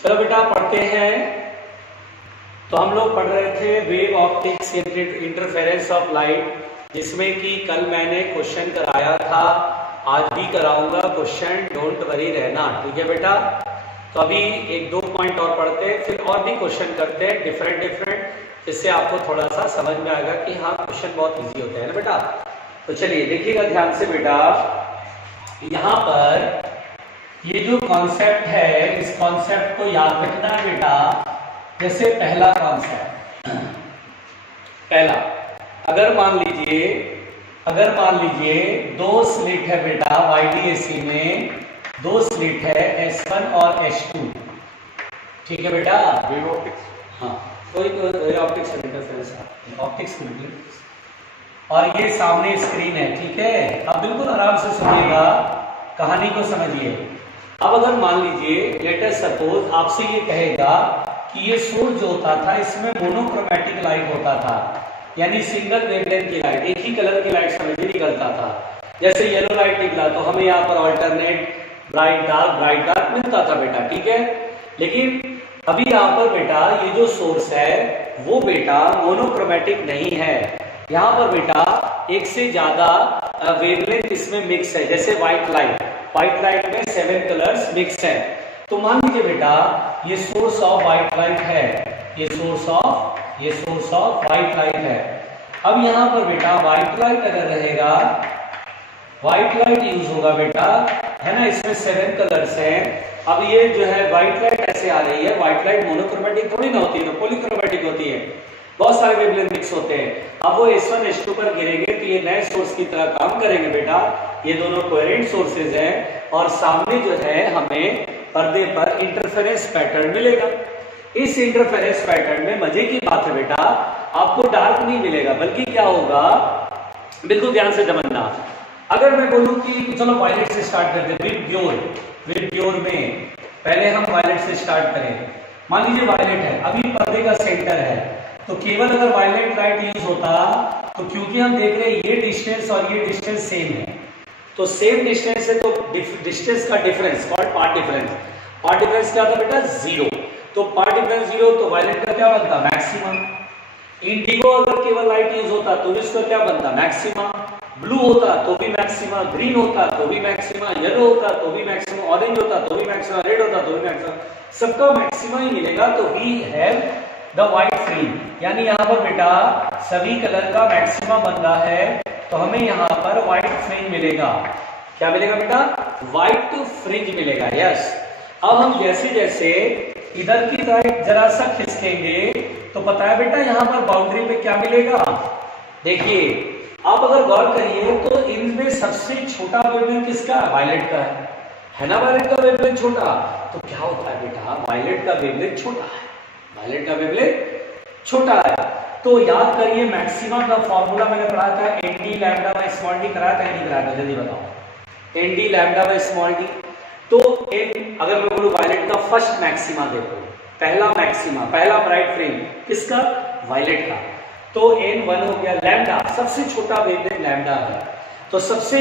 चलो बेटा पढ़ते हैं। तो हम लोग पढ़ रहे थे wave optics interference of light, जिसमें कि कल मैंने क्वेश्चन कराया था, आज भी कराऊंगा क्वेश्चन, डोंट वरी रहना, ठीक है बेटा। तो अभी एक दो पॉइंट और पढ़ते हैं, फिर और भी क्वेश्चन करते हैं डिफरेंट, जिससे आपको थोड़ा सा समझ में आएगा कि हाँ क्वेश्चन बहुत इजी होते हैं ना बेटा। तो चलिए देखिएगा ध्यान से बेटा, यहाँ पर ये जो कॉन्सेप्ट है, इस कॉन्सेप्ट को याद रखना है बेटा। जैसे पहला कॉन्सेप्ट, पहला, अगर मान लीजिए दो स्लिट है बेटा YDAC में, दो स्लिट है S1 और S2, ठीक है बेटा। वेव ऑप्टिक्स, हाँ कोई ऑप्टिक्स इंटरफेरेंस, ऑप्टिक्स और ये सामने स्क्रीन है, ठीक है। अब बिल्कुल आराम से सुनिएगा, कहानी को समझिए। अब अगर मान लीजिए लेट अस सपोज आपसे ये कहेगा कि ये सोर्स जो होता था इसमें मोनोक्रोमैटिक लाइट होता था, यानी सिंगल वेवलेंथ की लाइट, एक ही कलर की लाइट समझिए निकलता था। जैसे येलो लाइट निकला तो हमें यहाँ पर ऑल्टरनेट ब्राइट डार्क मिलता था बेटा, ठीक है। लेकिन अभी यहाँ पर बेटा ये जो सोर्स है वो बेटा मोनोक्रोमैटिक नहीं है, यहाँ पर बेटा एक से ज्यादा वेवलेंथ इसमें मिक्स है। जैसे व्हाइट लाइट में 7 कलर्स मिक्स है। तो मान लीजिए बेटा ये सोर्स ऑफ व्हाइट लाइट है, ये सोर्स ऑफ व्हाइट लाइट है। अब यहाँ पर बेटा व्हाइट लाइट अगर रहेगा, व्हाइट लाइट यूज होगा बेटा, है ना, इसमें 7 कलर्स हैं। अब ये जो है व्हाइट लाइट ऐसे आ रही है, व्हाइट लाइट मोनोक्रोमैटिक थोड़ी ना होती है, तो पॉलीक्रोमैटिक होती है, बहुत सारे वेवलेंथ मिक्स होते हैं। अब वो S1 S2 पर गिरेंगे तो ये नए सोर्स की तरह काम करेंगे बेटा। ये दोनों कोहेरेंट सोर्सेज हैं और सामने जो है हमें पर्दे पर इंटरफेरेंस पैटर्न मिलेगा। इस इंटरफेरेंस पैटर्न में मजे की बात है बेटा, आपको डार्क नहीं मिलेगा, बल्कि क्या होगा, बिल्कुल ध्यान से समझना। अगर मैं बोलूं कि चलो वायलेट से स्टार्ट करते हैं, विद प्योर में पहले हम वायलेट से स्टार्ट करें। मान लीजिए वायलेट है, अभी पर्दे का सेंटर है, तो केवल अगर वायलेट लाइट यूज होता, तो क्योंकि हम देख रहे हैं ये डिस्टेंस और ये डिस्टेंस सेम है, तो सेम डिस्टेंस है तो डिस्टेंस का difference called path difference. Path difference क्या था बेटा, 0। तो पार्ट डिफरेंस 0, तो वायलेट का क्या बनता, मैक्सिमम। इंडिगो अगर केवल लाइट यूज होता तो इसका क्या बनता, मैक्सिमा। ब्लू होता तो भी मैक्सिमा, ग्रीन होता तो भी मैक्सिमा, येलो होता तो भी मैक्सिमा, ऑरेंज होता तो भी मैक्सिमा, रेड होता तो भी मैक्सिमा, सबका मैक्सिमा ही मिलेगा। तो we have the white fringe, यानी यहाँ पर बेटा सभी कलर का मैक्सिमा बन रहा है, तो हमें यहाँ पर व्हाइट फ्रिंज मिलेगा। क्या मिलेगा बेटा, व्हाइट फ्रिंज मिलेगा, यस। अब हम जैसे जैसे इधर की तरफ जरा सा खिसकेंगे तो पता है बेटा यहाँ पर बाउंड्री पे क्या मिलेगा। देखिए आप अगर गौर करिए तो इनमें सबसे छोटा वेवलेंथ किसका, वायलेट का है ना, वायलेट का वेवलेंथ छोटा। तो क्या होता है बेटा, वायलेट का वेवलेंथ छोटा है, वायलेट का वेवलेंथ छोटा है। तो याद करिए मैक्सिमा का फॉर्मूला मैंने पढ़ाया था, ND lambda by small D, कराया था नहीं कराया था, जल्दी बताओ। ND lambda by small D. तो अगर मैं बोलूं वायलेट का फर्स्ट मैक्सिमा, देखो पहला मैक्सिमा, पहला ब्राइट फ्रिंज किसका, वायलेट का, तो N1 हो गया। लैम्डा सबसे छोटा वेवलेंथ लैम्डा है, तो सबसे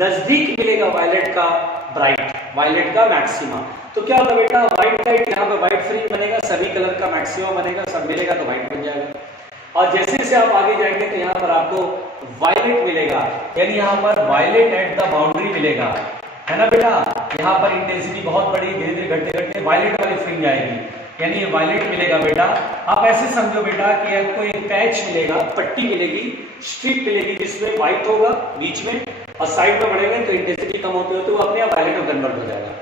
नजदीक मिलेगा वायलेट का ब्राइट, वायलेट का मैक्सिमा। तो क्या होगा बेटा, व्हाइट लाइट यहाँ पे व्हाइट फ्रिंज बनेगा, सभी कलर का मैक्सिमम बनेगा, सब मिलेगा तो व्हाइट बन जाएगा। और जैसे जैसे आप आगे जाएंगे तो यहाँ पर आपको वायलेट मिलेगा, यानी यहाँ पर वायलेट एट द बाउंड्री मिलेगा, है ना बेटा। यहाँ पर इंटेंसिटी बहुत बड़ी, धीरे धीरे घटते घटते वायलेट वाली फ्रिंज आएगी, यानी ये वायलेट मिलेगा बेटा। आप ऐसे समझो बेटा कि आपको एक पैच मिलेगा, पट्टी मिलेगी, स्ट्रिप मिलेगी, जिसमें व्हाइट होगा बीच में और साइड में बढ़ेगा तो इंटेंसिटी कम होते होते वो अपने आप वायलेट में कन्वर्ट हो जाएगा,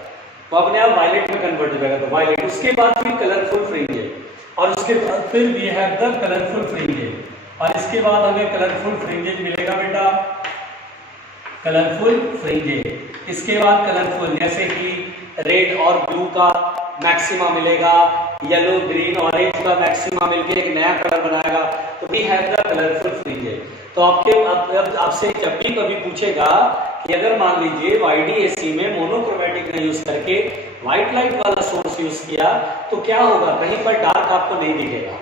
वो अपने आप वायलेट में कन्वर्ट हो जाएगा, तो वायलेट। उसके बाद फिर कलरफुल फ्रिंज है, और उसके बाद फिर we have the colourful fringe है, और इसके बाद हमें कलरफुल फ्रिंजेज मिलेगा बेटा, कलरफुल फ्रिंजेज। इसके बाद कलरफुल जैसे कि रेड और ब्लू का मैक्सिमा मिलेगा, येलो ग्रीन ऑरेंज का मैक्सिमा मिलकर एक नया कलर बनाएगा, तो we have the colourful fringes. तो आपसे जब भी कभी पूछेगा कि अगर मान लीजिए YDAC में मोनोक्रोमैटिक ने यूज करके व्हाइट लाइट वाला सोर्स यूज किया तो क्या होगा, कहीं पर डार्क आपको नहीं दिखेगा,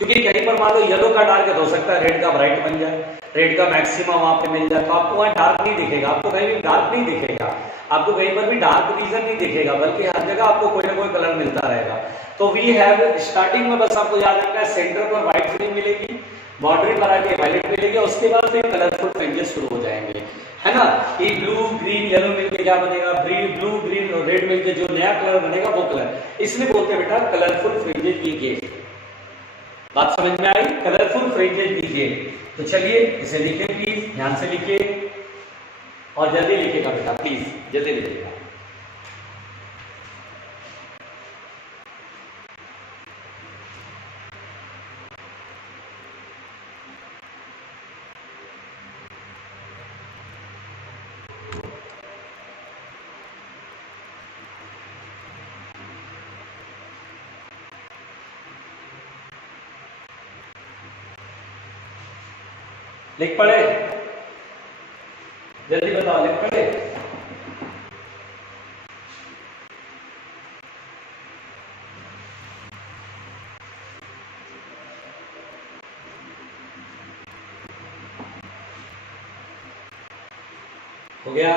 क्योंकि कहीं पर मान लो येलो का टारगेट हो सकता है रेड का ब्राइट बन जाए, रेड का मैक्सिमम वहां पे मिल जाए, तो आपको वहां डार्क नहीं दिखेगा, आपको कहीं भी डार्क नहीं दिखेगा, आपको कहीं पर भी डार्क रीजन नहीं दिखेगा, बल्कि हर जगह आपको कोई ना कोई कलर मिलता रहेगा। तो वी हैव स्टार्टिंग में बस आपको याद रखना है सेंटर पर व्हाइट फ्रेम मिलेगी, बाउंड्री पर आके वायलेट मिलेगी, उसके बाद फिर कलरफुल फ्रिंजेस शुरू हो जाएंगे, है ना। कि ब्लू ग्रीन येलो मिलके क्या बनेगा, ब्लू ग्रीन और रेड मिलके जो नया कलर बनेगा वो कलर, इसलिए बोलते हैं बेटा कलरफुल फ्रिंजेस कीजिए। बात समझ में आई, कलरफुल फ्रिंजेस कीजिए। तो चलिए इसे लिखें प्लीज, ध्यान से लिखिए और जल्दी लिखिएगा बेटा, प्लीज जल्दी लिखिएगा। लिख पड़े, जल्दी बताओ, लिख पड़े। हो गया,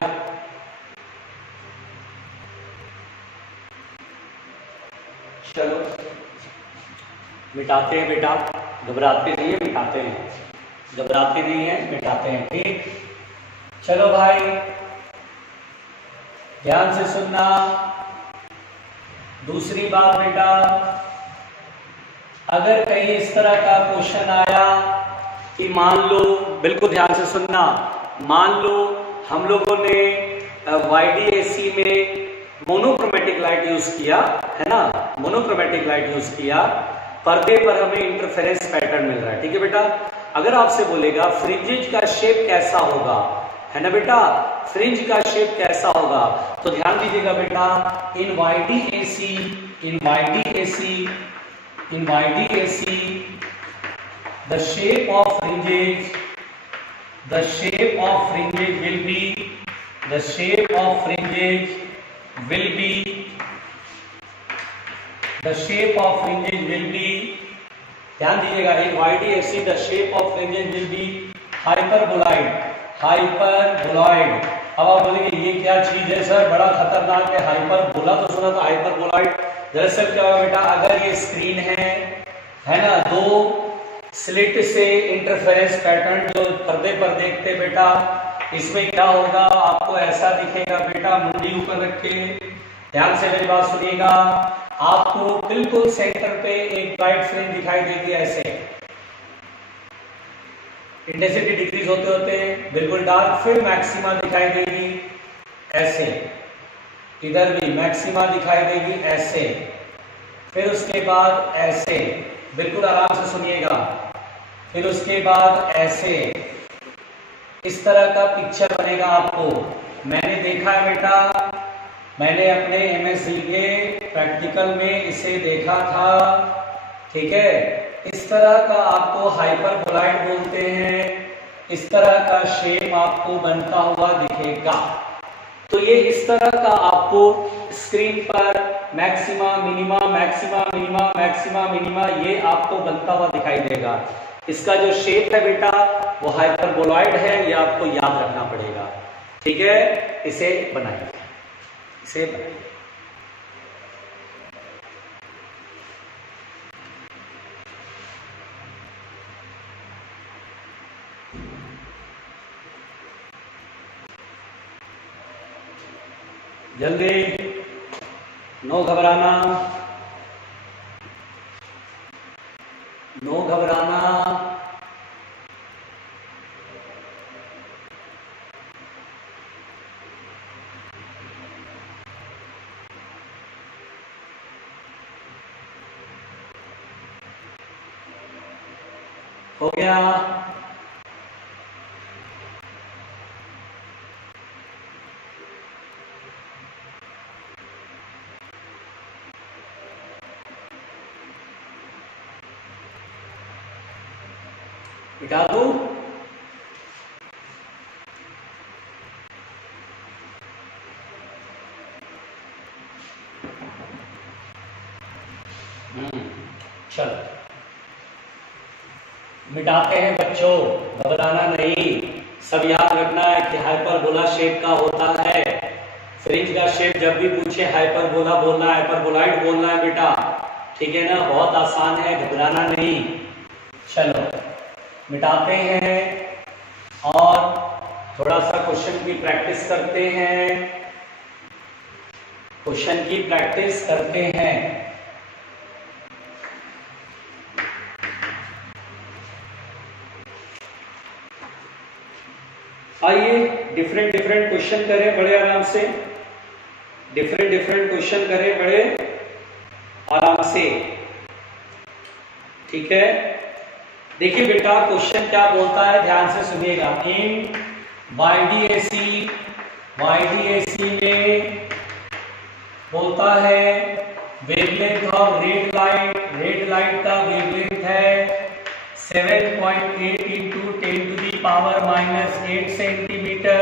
चलो मिटाते हैं बेटा, घबराते नहीं है, मिटाते हैं, घबराते नहीं है, मिटाते हैं, ठीक। चलो भाई ध्यान से सुनना। दूसरी बात बेटा, अगर कहीं इस तरह का क्वेश्चन आया कि मान लो, बिल्कुल ध्यान से सुनना, मान लो हम लोगों ने YDAC में मोनोक्रोमेटिक लाइट यूज किया, है ना, मोनोक्रोमेटिक लाइट यूज किया, पर्दे पर हमें इंटरफेरेंस पैटर्न मिल रहा है, ठीक है बेटा। अगर आपसे बोलेगा फ्रिंजेज का शेप कैसा होगा, है ना बेटा, फ्रिंज का शेप कैसा होगा, तो ध्यान दीजिएगा बेटा, इन YDAC the shape of fringes will be, the shape of fringes will be, the shape of fringes will be, ध्यान दीजिएगा, इन YDAC the shape of fringes will be hyperboloid, hyperboloid। अब आप बोलेंगे ये क्या चीज है सर, बड़ा खतरनाक है, हाइपरबोला तो सुना था, हाइपरबोलाइड। दरअसल क्या होगा बेटा, अगर ये स्क्रीन है ना, दो स्लिट से इंटरफेरेंस पैटर्न जो पर्दे पर देखते बेटा, इसमें क्या होगा, आपको ऐसा दिखेगा बेटा, मुंडी ऊपर रख के, ध्यान से मेरी बात सुनिएगा, आपको बिल्कुल सेंटर पे एक ब्राइट फ्रिंज दिखाई देगी, ऐसे इंटेंसिटी डिक्रीज होते होते बिल्कुल डार्क, फिर मैक्सिमा दिखाई देगी ऐसे, इधर भी मैक्सिमा दिखाई देगी ऐसे, फिर उसके बाद ऐसे, बिल्कुल आराम से सुनिएगा, फिर उसके बाद ऐसे, इस तरह का पिक्चर बनेगा आपको। मैंने देखा है बेटा, मैंने अपने MSc के प्रैक्टिकल में इसे देखा था, ठीक है। इस तरह का आपको हाइपरबोलाइड बोलते हैं, इस तरह का शेप आपको बनता हुआ दिखेगा। तो ये इस तरह का आपको स्क्रीन पर maxima minima, maxima minima, maxima minima, ये आपको बनता हुआ दिखाई देगा। इसका जो शेप है बेटा वो हाइपरबोलाइड है, ये आपको याद रखना पड़ेगा, ठीक है। इसे बनाइए, इसे बनाइए। जल्दी, नो घबराना, नो घबराना। हो गया, मिटा दूं? चलो मिटाते हैं बच्चों, घबराना नहीं। सब याद रखना है कि हाइपरबोला शेप का होता है। फ्रिंज का शेप जब भी पूछे हाइपरबोला बोलना है, हाइपरबोलाइड बोलना है बेटा, ठीक है ना, बहुत आसान है, घबराना नहीं। चलो मिटाते हैं और थोड़ा सा क्वेश्चन की प्रैक्टिस करते हैं, क्वेश्चन की प्रैक्टिस करते हैं। आइए डिफरेंट डिफरेंट क्वेश्चन करें बड़े आराम से, डिफरेंट डिफरेंट क्वेश्चन करें बड़े आराम से, ठीक है। देखिए बेटा क्वेश्चन क्या बोलता है, ध्यान से सुनिएगा। इन YDAC में बोलता है वेवलेंथ ऑफ रेड लाइट का वेवलेंथ है 7.8 into 10 to the power -8 centimetre,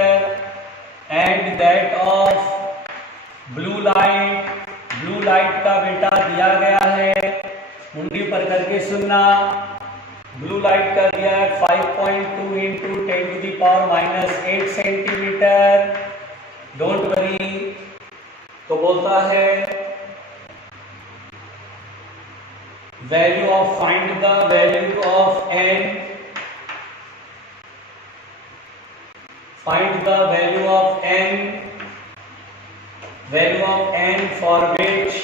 and that of blue light का बेटा दिया गया है, मुंडी पर करके सुनना, ब्लू लाइट का दिया है 5.2 into 10 to the power -8 centimetre. Don't worry, तो बोलता है find the value of n, find the value of n for which,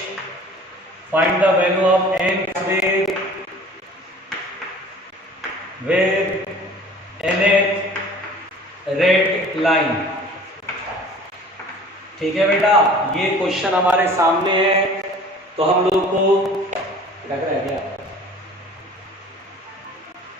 find the value of n with nth red line। ठीक है बेटा, ये क्वेश्चन हमारे सामने है, तो हम लोग को लग रहा है क्या,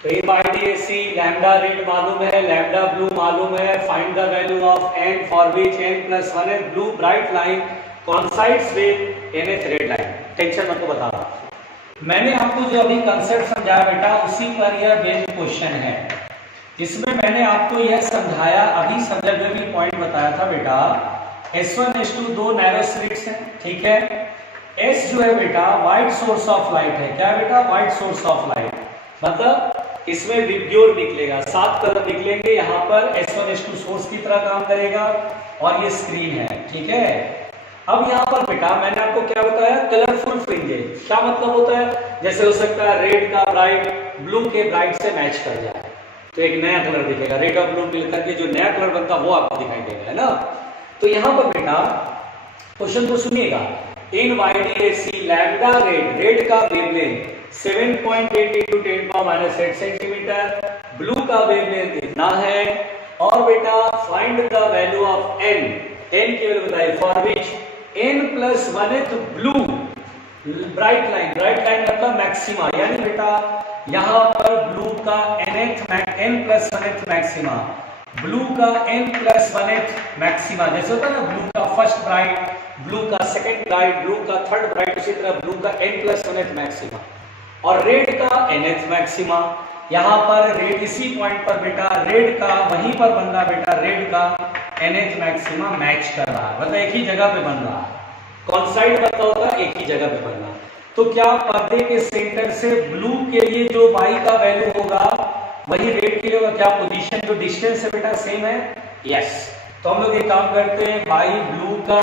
तो ये YDAC लैम्डा रेड मालूम है, लैम्डा ब्लू मालूम है, find the value of n for which n+1 blue bright line coincides with nth red line. Tension मत को बता रहा, मैंने आपको जो अभी कंसेप्ट समझाया बेटा उसी पर यह बेस्ड क्वेश्चन है। इसमें मैंने आपको यह समझाया, अभी समझा जो भी पॉइंट बताया था बेटा, S1 S2 दो नैरो स्लिट्स हैं, ठीक है। S जो है बेटा वाइट सोर्स ऑफ लाइट है, क्या बेटा, वाइट सोर्स ऑफ लाइट, मतलब इसमें विब्ग्योर निकलेगा, 7 कलर निकलेंगे, यहाँ पर S1 S2 सोर्स की तरह काम करेगा और ये स्क्रीन है, ठीक है। अब यहाँ पर बेटा मैंने आपको क्या बताया, कलरफुल फ्रिंजेस, क्या मतलब होता है, जैसे हो सकता है रेड का ब्राइट ब्लू के ब्राइट से मैच कर जाए तो एक नया कलर दिखेगा, रेड और ब्लू मिलकर के जो नया कलर बनता है वो आपको दिखाई देगा, है ना। तो यहाँ पर बेटा क्वेश्चन को सुनिएगा, इन YDAC लैम्डा रेड का वेवलेंथ 7.8 into 10⁻⁸ सेंटीमीटर, ब्लू का वेवलेंथ इतना है, और बेटा find the value of n की वैल्यू बताइए for which n+1th blue bright line मतलब मैक्सिमा, यानी बेटा यहाँ पर ब्लू का n+1th मैक्सिमा, ब्लू का n+1th मैक्सिमा, जैसे होता है ना ब्लू का फर्स्ट ब्राइट, ब्लू का सेकंड ब्राइट, ब्लू का थर्ड ब्राइट, इसी तरह ब्लू का n+1th मैक्सिमा और रेड का nth मैक्सिमा। यहाँ पर रेड इसी पॉइंट पर बेटा रेड का वहीं पर बन रहा बेटा, रेड का nth मैक्सिमा मैच कर रहा है, मतलब एक ही जगह पे बन रहा है, कौन साइड बता होगा, एक ही जगह पे बन रहा है। तो क्या पर्दे के सेंटर से ब्लू के लिए जो y का वैल्यू होगा वही रेड के लिए होगा, क्या पोजीशन जो डिस्टेंस है बेटा सेम है, यस। तो हम लोग एक काम करते हैं, y ब्लू का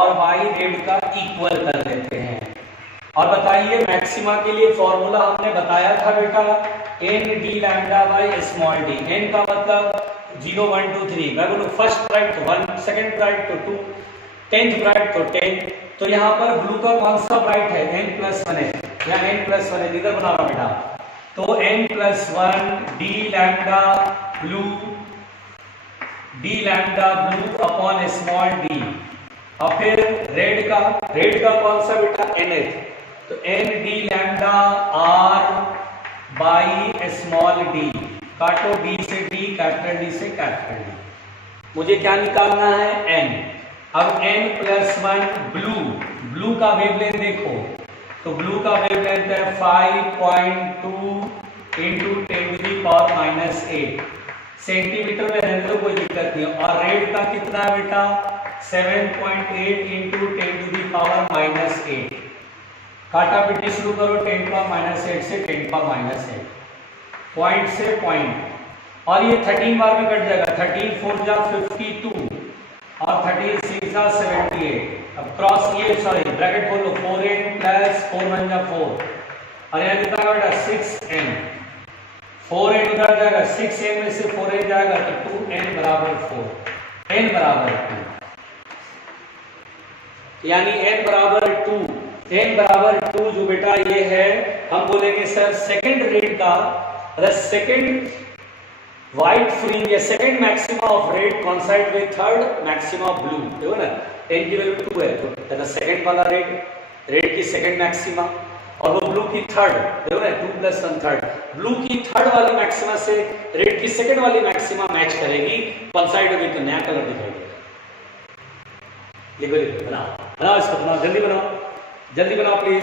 और y रेड का इक्वल कर देते हैं। और बताइए मैक्सिमा के लिए फॉर्मूला हमने बताया था बेटा, n d lambda by small d, n का मतलब 0 1 2 3, मैं बोलूं फर्स्ट ब्राइट तो 1, सेकंड ब्राइट तो 2, 10th ब्राइट तो 10। तो यहाँ पर ब्लू का कौन सा ब्राइट है, n+1 है, या n+1 है, इधर बना रहा बेटा, तो n+1 d lambda blue upon small d, और फिर रेड का कौन सा बेटा, nth, तो n d lambda r by small d, काटो d से d, कैपिटल D से कैपिटल D, मुझे क्या निकालना है, n। अब n+1 ब्लू का वेवलेंथ देखो, तो ब्लू का वेवलेंथ है 5.2 into 10⁻⁸ सेंटीमीटर में रहने दो, कोई दिक्कत नहीं, और रेड का कितना है बेटा 7.8 into 10⁻⁸, काटा पीटी शुरू करो 10⁻⁸ से 10⁻⁸, पॉइंट से पॉइंट, और ये 13 बार में कट जाएगा। 13 4 जा 52 और 13 6 जा 78। अब क्रॉस ये सॉरी ब्रैकेट खोलो, 4n प्लस 4 1 जा 4 और यहाँ कितना का बेटा 6n। 4n उधर जाएगा, 6n में से 4n जाएगा तो 2n बराबर 4, n बराबर 2, यानी n बराबर 2। n बराबर 2 जो बेटा ये है, हम बोलेंगे सर सेकंड रेट का सेकंड व्हाइट फ्रिंज या second maxima of rate कॉन्साइड with third maxima of blue. देखो ना n की वैल्यू 2 है तो सेकंड वाला रेट की सेकंड मैक्सिमा और वो ब्लू की थर्ड, देखो ना 2 + 1 थर्ड, ब्लू की थर्ड वाली मैक्सिमा से रेड की सेकंड वाली मैक्सिमा मैच करेगी, कॉन्साइड होगी तो नया कलर दिखाई देगा। लिखो लिखो, बनाओ इसको, बनाओ जल्दी बनाओ प्लीज।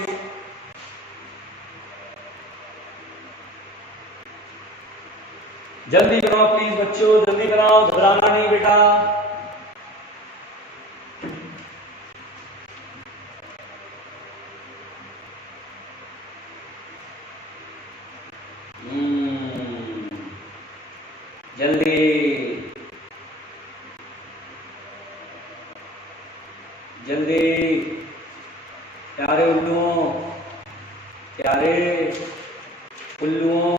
जल्दी बनाओ प्लीज बच्चों, जल्दी बनाओ, घबराना नहीं बेटा। जल्दी प्यारे उल्लुओं, प्यारे उल्लुओं।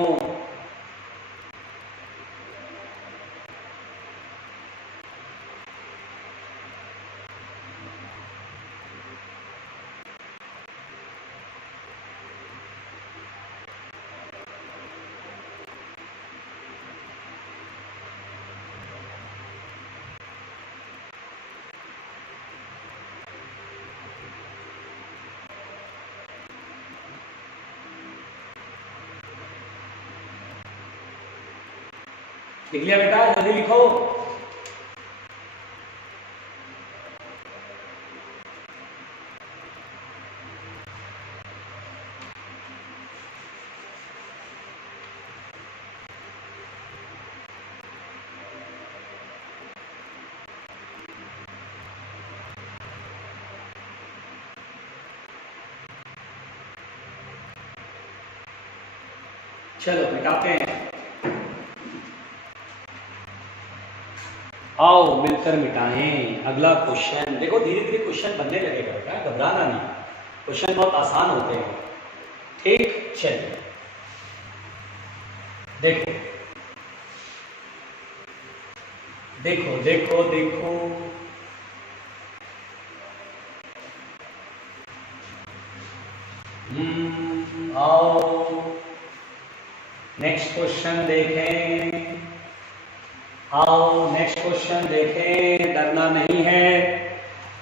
लिख लिया बेटा, जल्दी लिखो। चलो मिटाते हैं, आओ मिलकर मिटाएं अगला क्वेश्चन। देखो धीरे धीरे क्वेश्चन बनने लगेगा बेटा, घबराना नहीं, क्वेश्चन बहुत आसान होते हैं। ठीक, चलिए देखो देखो देखो देखो, आओ नेक्स्ट क्वेश्चन देखें, आओ नेक्स्ट क्वेश्चन देखें, डरना नहीं है।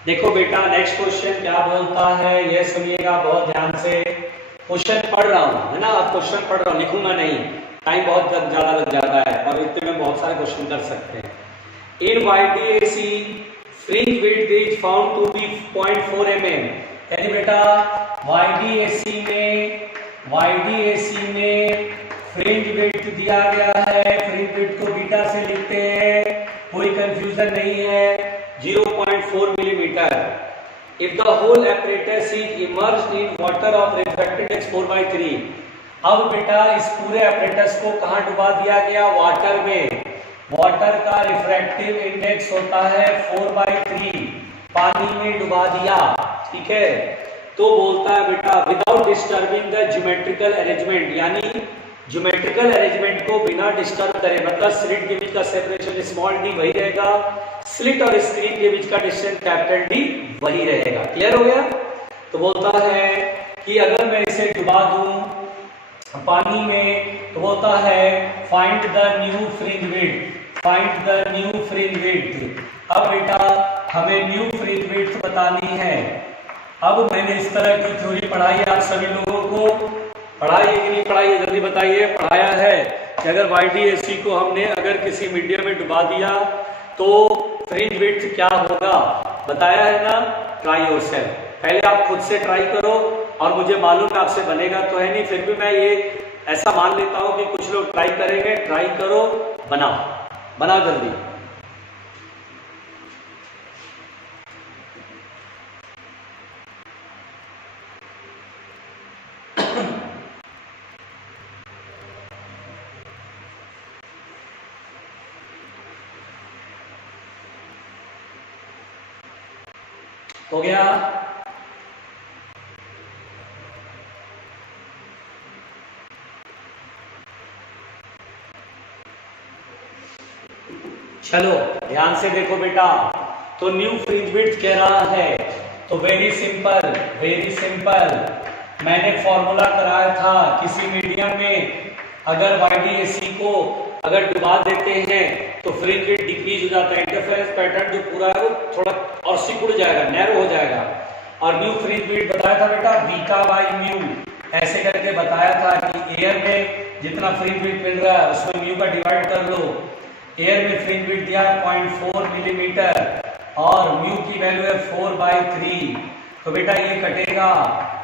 देखो बेटा नेक्स्ट क्वेश्चन क्या बोलता है, ये सुनिएगा बहुत ध्यान से। क्वेश्चन पढ़ रहा हूं है ना, आप क्वेश्चन पढ़ रहा हूं, लिखूंगा नहीं, टाइम बहुत ज्यादा लग जाता है और इतने में बहुत सारे क्वेश्चन कर सकते हैं। In YDAC fringe width is found to be 0.4 mm। यानी बेटा YDAC में फ्रिंज विड्थ दिया गया है, फ्रिंज विड्थ को बीटा से लिखते हैं, कोई कंफ्यूजन नहीं है, 0.4 millimetre. If the whole apparatus is immersed in water of refractive index 4/3। अब बेटा इस पूरे apparatus को कहां डुबा दिया गया, वाटर में। वाटर का रिफ्रैक्टिव इंडेक्स होता है 4/3, पानी में डुबा दिया, ठीक है। तो बोलता है बेटा without disturbing the geometrical arrangement, यानी ज्योमेट्रिकल अरेंजमेंट को बिना डिस्टर्ब करे, मतलब स्लिट के बीच का सेपरेशन स्मॉल डी वही रहेगा, स्लिट और स्क्रीन के बीच का डिस्टेंस कैपिटल डी वही रहेगा। क्लियर हो गया। तो बोलता है कि अगर मैं इसे डुबा दूं पानी में तो बोलता है find the new fringe width, find the new fringe width. अब बेटा हमें न्यू फ्रिंज विड्थ बतानी है। अब मैंने इस तरह की थ्योरी पढ़ाई है, आप सभी लोगों को पढ़ाई है कि नहीं पढ़ाई है, जल्दी बताइए। पढ़ाया है कि अगर YDAC को हमने अगर किसी मीडियम में डुबा दिया तो फ्रिंज विड्थ क्या होगा, बताया है ना। ट्राई योरसेल्फ, पहले आप खुद से ट्राई करो और मुझे मालूम है आपसे बनेगा तो है नहीं, फिर भी मैं ये ऐसा मान लेता हूं कि कुछ लोग ट्राई करेंगे। ट्राई करो, बनाओ जल्दी। हो गया? चलो ध्यान से देखो बेटा, तो न्यू फ्रिंज विड्थ कह रहा है, तो वेरी सिंपल मैंने फॉर्मूला कराया था किसी मीडियम में अगर YDAC को अगर डुबा देते हैं तो फ्रिंज विड्थ डिक्रीज हो जाता है, इंटरफेरेंस पैटर्न जो पूरा है वो थोड़ा और सिकुड़ जाएगा, नैरो हो जाएगा। और न्यू फ्रिंज विड्थ बताया था बेटा बीटा बाई म्यू, ऐसे करके बताया था कि एयर में जितना फ्रिंज विड्थ मिल रहा है उसमें म्यू का डिवाइड कर लो। एयर में फ्रिंज विड्थ दिया 0.4 मिलीमीटर और म्यू की वैल्यू है 4/3, तो बेटा ये कटेगा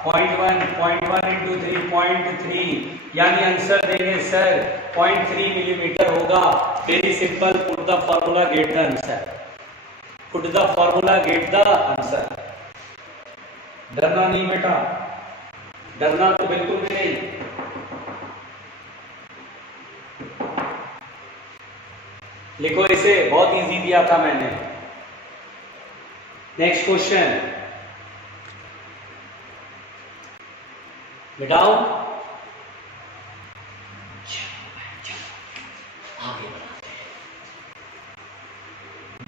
0.1 इंटू 3.3, यानी आंसर देंगे सर 0.3 मिलीमीटर होगा। Very simple, put the formula get the answer, put the formula get the answer. डरना नहीं बेटा, डरना तो बिल्कुल भी नहीं। लिखो इसे, बहुत इजी दिया था मैंने। नेक्स्ट क्वेश्चन बेटाओ, आगे बढ़ाते हैं,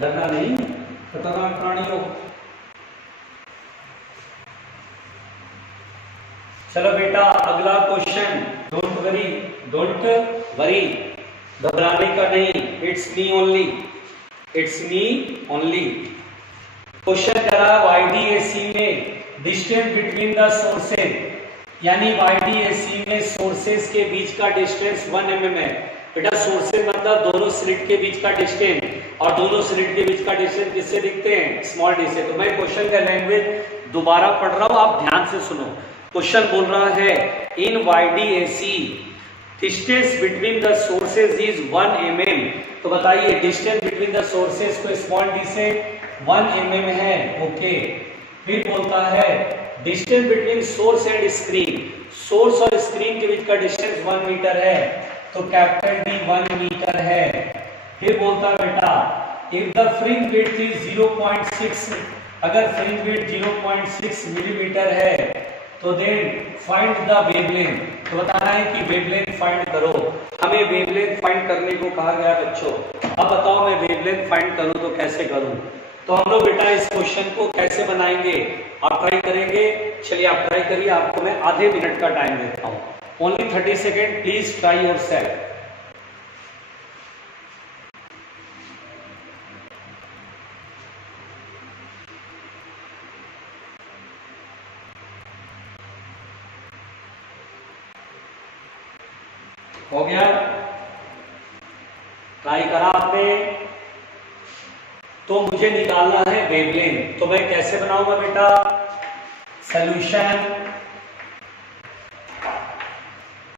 डरना नहीं, खतरनाक प्राणी हो। चलो बेटा अगला क्वेश्चन, डोंट वरी, घबराने का नहीं, इट्स मी ओनली। क्वेश्चन करा YDAC में डिस्टेंस बिटवीन द सोर्सेज, यानी YDAC में सोर्सेज के बीच का डिस्टेंस 1 mm है। बेटा सोर्सेज मतलब दोनों स्लिट के बीच का डिस्टेंस, और दोनों स्लिट के बीच का डिस्टेंस किससे दिखते हैं? स्मॉल डी से। तो मैं क्वेश्चन का लैंग्वेज दोबारा पढ़ रहा हूं, आप ध्यान से सुनो। क्वेश्चन बोल रहा है इन YDAC distance between the sources is 1 mm। तो बताइए डिस्टेंस बिटवीन द सोर्सेज को स्मॉल डी से 1 mm है, ओके। फिर बोलता है distance between source and screen, source और स्क्रीन के बीच का डिस्टेंस 1 मीटर है, तो कैपिटल D 1 मीटर है। फिर बोलता है बेटा if the fringe width is 0.6, अगर फ्रिंज विड्थ 0.6 मिलीमीटर है तो देन फाइंड द वेवलेंथ, तो बताना है कि वेवलेंथ फाइंड करो। हमें वेवलेंथ फाइंड करने को कहा गया बच्चों। अब बताओ मैं वेवलेंथ फाइंड करूं तो कैसे करूं? तो हम लोग बेटा इस क्वेश्चन को कैसे बनाएंगे, आप ट्राई करेंगे। चलिए आप ट्राई करिए, आपको मैं आधे मिनट का टाइम देता हूं, only 30 second, please try yourself. हो गया? ट्राई करा आपने? तो मुझे निकालना है वेवलेंथ, तो मैं कैसे बनाऊंगा बेटा? सॉल्यूशन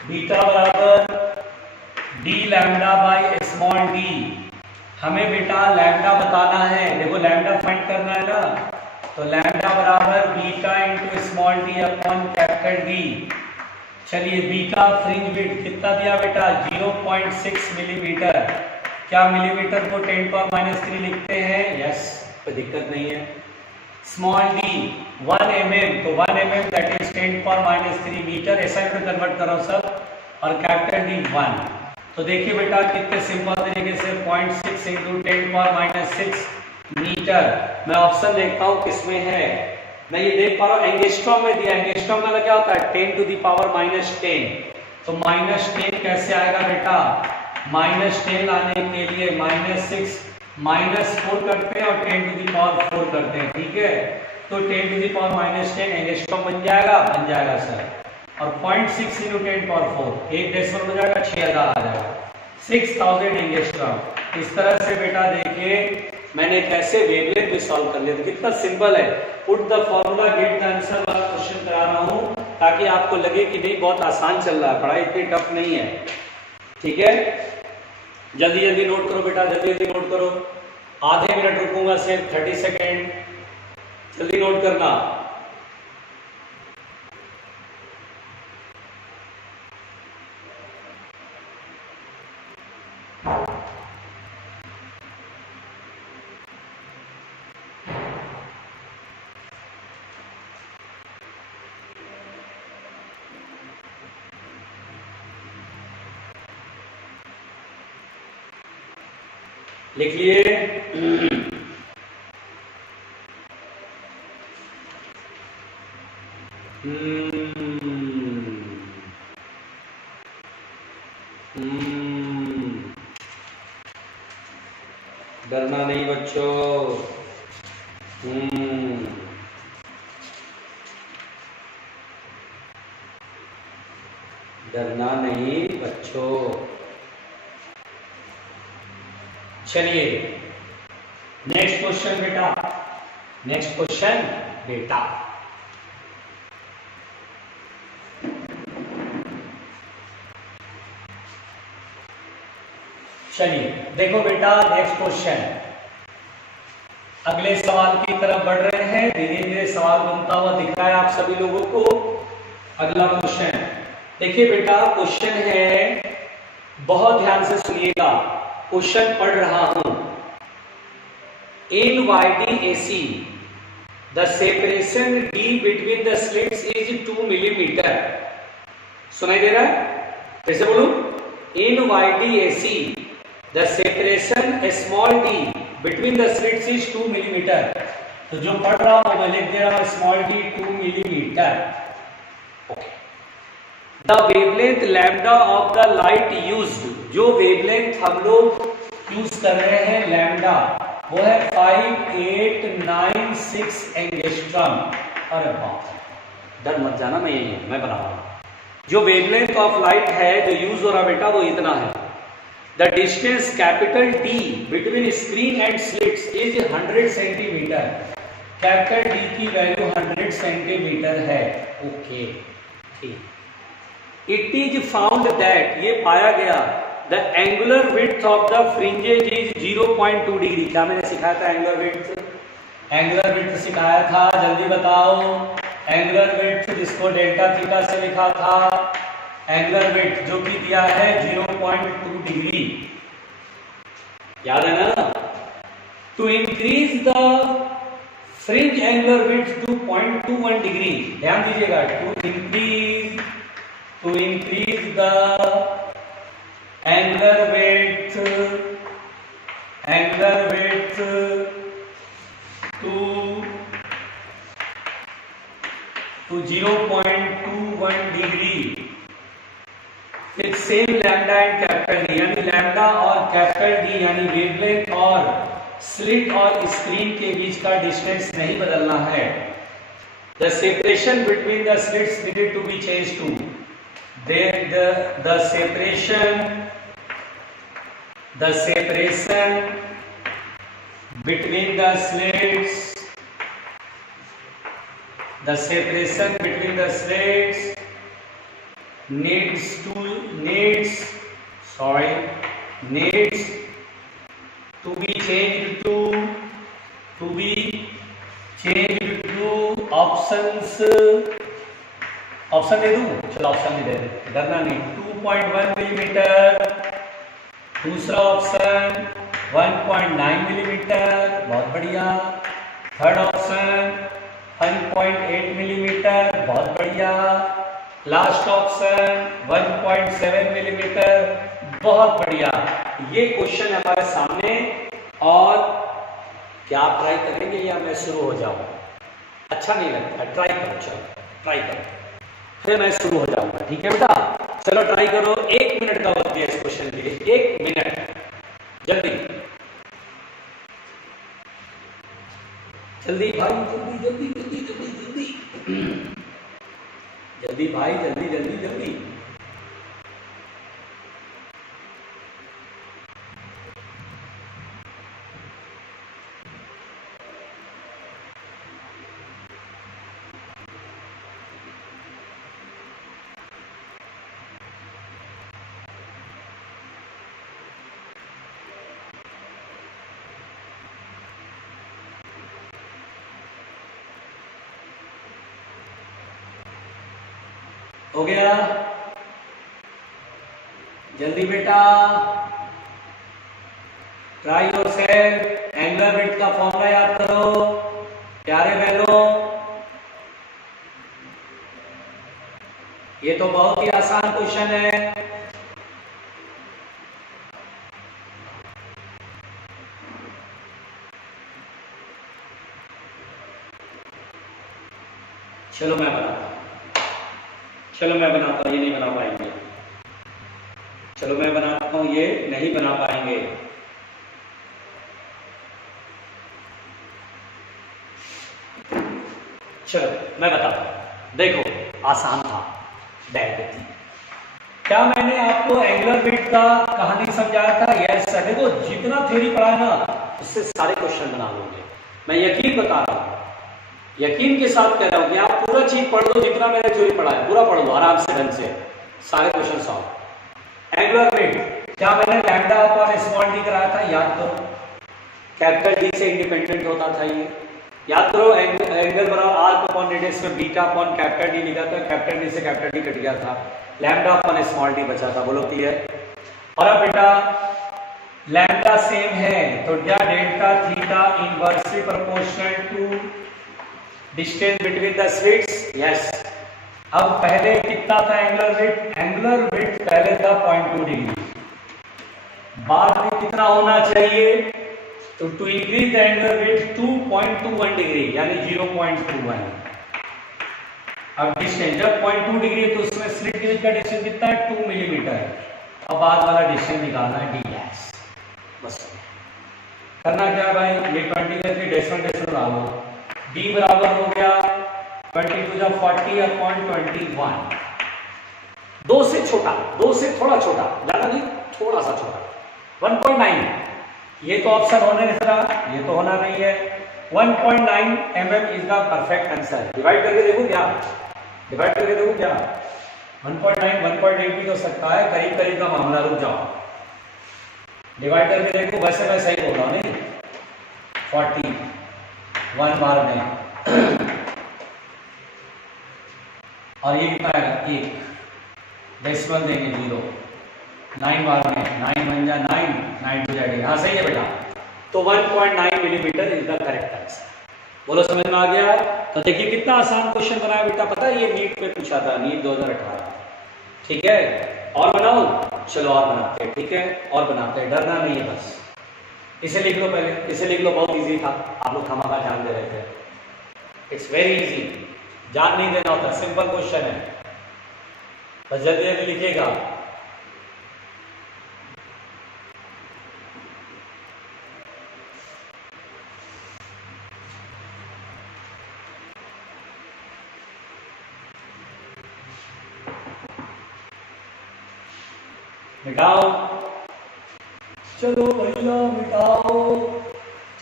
बीटा बराबर d lambda by small d। हमें बेटा लैम्डा बताना है, देखो लैम्डा फाइंड करना है ना, तो लैम्डा बराबर beta into small d upon capital D। चलिए बीटा फ्रिंज विड्थ कितना दिया बेटा? 0.6 मिलीमीटर। क्या मिलीमीटर को 10⁻³ लिखते हैं? यस, कोई दिक्कत नहीं है। स्मॉल d 1 mm, तो 1 mm दैट इज 10⁻³ मीटर, ऐसा में कन्वर्ट करो सब, और कैपिटल D 1। तो देखिए बेटा कितने सिंपल तरीके से 0.6 इंटू 10⁻6 मीटर। मैं ऑप्शन देखता हूँ किसमें है, मैं ये देख पा रहा हूँ एंगस्ट्रॉम में दिया। एंगस्ट्रॉम का क्या होता है? 10⁻⁻10। तो -10 कैसे आएगा बेटा? -10 लाने के लिए -6 -4 करते हैं और 10⁴ करते हैं, ठीक है। तो 10⁻10 एंगस्ट्रॉम बन जाएगा सर। और 0.6 इंटू 10⁴, एक डेसिमल हो जाएगा, 6000 आ जाएगा, 6000 एंगस्ट्रॉम। इस तरह से बेटा देखिए मैंने कैसे वेवलेंथ भी सॉल्व कर लिया, कितना सिंपल है। Put the formula get the answer वाला क्वेश्चन करा रहा हूं ताकि आपको लगे कि नहीं बहुत आसान चल रहा है, पढ़ाई इतनी टफ नहीं है, ठीक है। जल्दी जल्दी नोट करो बेटा, जल्दी जल्दी नोट करो। आधे मिनट रुकूंगा, सिर्फ 30 सेकेंड, जल्दी नोट करना। लिख लिए? डरना नहीं बच्चों। डरना नहीं बच्चों। चलिए नेक्स्ट क्वेश्चन बेटा, नेक्स्ट क्वेश्चन बेटा। चलिए देखो बेटा नेक्स्ट क्वेश्चन। अगले सवाल की तरफ बढ़ रहे हैं, धीरे धीरे सवाल बनता हुआ दिख रहा है आप सभी लोगों को। अगला क्वेश्चन देखिए बेटा, क्वेश्चन है, बहुत ध्यान से सुनिएगा, क्वेश्चन पढ़ रहा हूं। इन YDAC the separation D between the slits is 2 millimetre. सुनाई दे रहा है? फिर से बोलूं, इन YDAC the separation small d between the slits is 2 millimetre. तो जो पढ़ रहा हूं मैं लिख दे रहा हूं small d 2 millimetre. The wavelength lambda of the light used, जो वेवलेंथ हम लोग यूज कर रहे हैं लैम्डा, वो है 5896 एंगस्ट्रॉम। अरे बाप, डर मत जाना, मैं यही हूं, मैं बना रहा हूं। जो वेवलेंथ ऑफ लाइट है जो यूज हो रहा बेटा वो इतना है। The distance capital D between screen and slits is 100 centimetre. Capital D की वैल्यू 100 सेंटीमीटर है। ओके ठीक। इट इज फाउंड दैट, ये पाया गया, the angular width of the fringes is 0.2 degree. क्या मैंने सिखाया था एंगुलर विड्थ? एंगुलर विड्थ सिखाया था, जल्दी बताओ। एंगुलर विड्थ जिसको डेल्टा थीटा से लिखा था, एंगुलर विड्थ जो कि दिया है 0.2 डिग्री, याद है ना? To increase the fringe angular width to 0.21 degree, ध्यान दीजिएगा, to increase the angular width to 0.21 degree. फिर same lambda and capital D, यानी लैम्डा और कैपिटल डी यानी वेवलेंथ और स्लिट और स्क्रीन के बीच का डिस्टेंस नहीं बदलना है। The separation between the slits needed to be changed to, then the separation between the slits, needs to be changed to options। Option दे दूं? चलो ऑप्शन भी दे दे, डरना नहीं। 2.1 मिलीमीटर, दूसरा ऑप्शन 1.9 मिलीमीटर, बहुत बढ़िया। थर्ड ऑप्शन 1.8 मिलीमीटर, बहुत बढ़िया। लास्ट ऑप्शन 1.7 मिलीमीटर, बहुत बढ़िया। ये क्वेश्चन हमारे सामने, और क्या आप ट्राई करेंगे या मैं शुरू हो जाऊं? अच्छा नहीं लगता, ट्राई करो, चलो ट्राई करो, फिर मैं शुरू हो जाऊंगा, ठीक है बेटा? चलो ट्राई करो। 1 मिनट का वक्त दिया इस क्वेश्चन के लिए, 1 मिनट, जल्दी जल्दी भाई, जल्दी जल्दी जल्दी जल्दी जल्दी जल्दी भाई, जल्दी जल्दी जल्दी। हो गया? जल्दी बेटा, ट्राई योरसेल्फ। एंगुलर विड्थ का फॉर्मूला याद करो प्यारे बहनों। ये तो बहुत ही आसान क्वेश्चन है। चलो मैं बनाता हूँ, चलो मैं बनाता हूँ, ये नहीं बना पाएंगे, चलो मैं बनाता हूँ, ये नहीं बना पाएंगे। चलो मैं बताता हूँ, देखो आसान था, बैठ थी। क्या मैंने आपको एंगुलर विड्थ का कहानी समझाया था? Yes sir. देखो जितना थ्योरी पढ़ा है ना, उससे सारे क्वेश्चन बना लोगे, मैं यकीन बता रहा हूँ, यकीन के साथ कह रहा हूँ कि आप पूरा चीज पढ़ लो, जितना मैंने थ्योरी पढ़ा है पूरा पढ़ लो आराम से, ढंग से, सारे क्वेश्चन सॉल्व। एंगुलर विड्थ क्या मैंने लैम्डा अपॉन स्मॉल डी कराया था? याद करो, कैपिटल डी से इंडिपेंडेंट होता था ये, याद करो। एंगल बराबर आर्क अपॉन रेडियस में बीटा अपॉन कैपिटल डी लिखा था, कैपिटल डी से कैपिटल डी कट गया था, लैम्डा अपॉन स्मॉल डी बचा था। बोलो क्लियर? और अब बेटा लैम्डा सेम है तो क्या delta theta inversely proportional to distance between the slits? Yes. अब पहले कितना था एंगुलर विड्थ? एंगुलर विड्थ पहले था 0.2 डिग्री, बाद में कितना होना चाहिए? तो to increase the angular width 2.21 degree यानी 0.21। अब डिस्टेंस जब 0.2 डिग्री है तो उसमें स्लिट के बीच का डिस्टेंस कितना है? 2 मिलीमीटर। अब बाद वाला डिस्टेंस निकालना है डी डैश, बस करना क्या भाई, ये 20 में से डेसिमल डालो, डी बराबर हो गया 20 to 40 अपॉन 21। 2 से छोटा, 2 से थोड़ा छोटा, ज्यादा नहीं, थोड़ा सा छोटा, 1.9। ये तो ऑप्शन होने नहीं रहा, ये तो होना नहीं है। 1.9 mm is the perfect answer. Divide करके देखो क्या, डिवाइड करके देखो क्या, 1.9 1.8 भी तो सकता है, करीब करीब का मामला। रुक जाओ, डिवाइड करके देखो, वैसे मैं सही बोल रहा हूँ नहीं, 40 1 बार में और ये कितना आएगा? 1 डेसिमल देंगे 0, 9 बार में 9 बन जा 9, 9 टू जाएगी। हाँ सही है बेटा, तो 1.9 millimetre is the correct answer. बोलो समझ में आ गया? तो देखिए कितना आसान क्वेश्चन बनाया बेटा, पता है ये नीट पे पूछा था, नीट 2018। ठीक है, और बनाओ, चलो और बनाते हैं, ठीक है, और बनाते हैं, डरना नहीं है बस। इसे लिख लो पहले, इसे लिख लो, बहुत इजी था, आप लोग खामा जान दे रहे थे। इट्स वेरी इजी, जान नहीं देना होता, सिंपल क्वेश्चन है, बस जल्दी जल्दी लिखिएगा। मिटाओ, चलो भैया मिटाओ,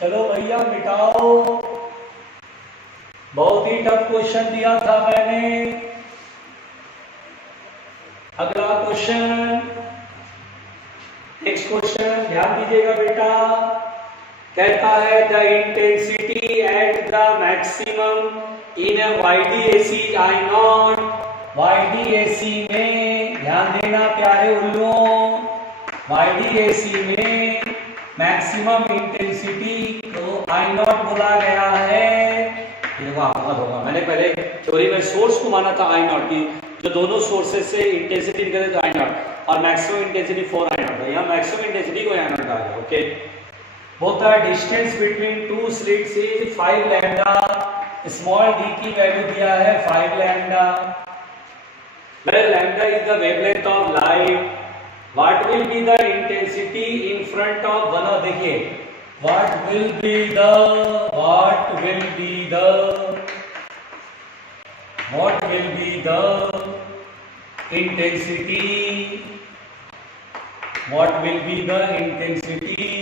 चलो भैया मिटाओ। बहुत ही टफ क्वेश्चन दिया था मैंने। अगला क्वेश्चन, नेक्स्ट क्वेश्चन ध्यान दीजिएगा बेटा, कहता है the intensity at the maximum in A YDAC I0। YDAC में ध्यान देना प्यारे उल्लुओं, YDAC में मैक्सिमम इंटेंसिटी को I0 बोला गया है। देखो आपको होगा, मैंने पहले थ्योरी में सोर्स को माना था I0 की, जो दोनों सोर्सेज से इंटेंसिटी निकले तो I0, और मैक्सिमम इंटेंसिटी 4 I0 है, यहाँ मैक्सिमम इंटेंसिटी को I0 कहा गया। Okay, both the distance between two slits is 5 lambda. Small D की वैल्यू दिया है 5 lambda. Where lambda is the wavelength of light, what will be the intensity in front of one of, देखिए what will be the intensity, what will be the intensity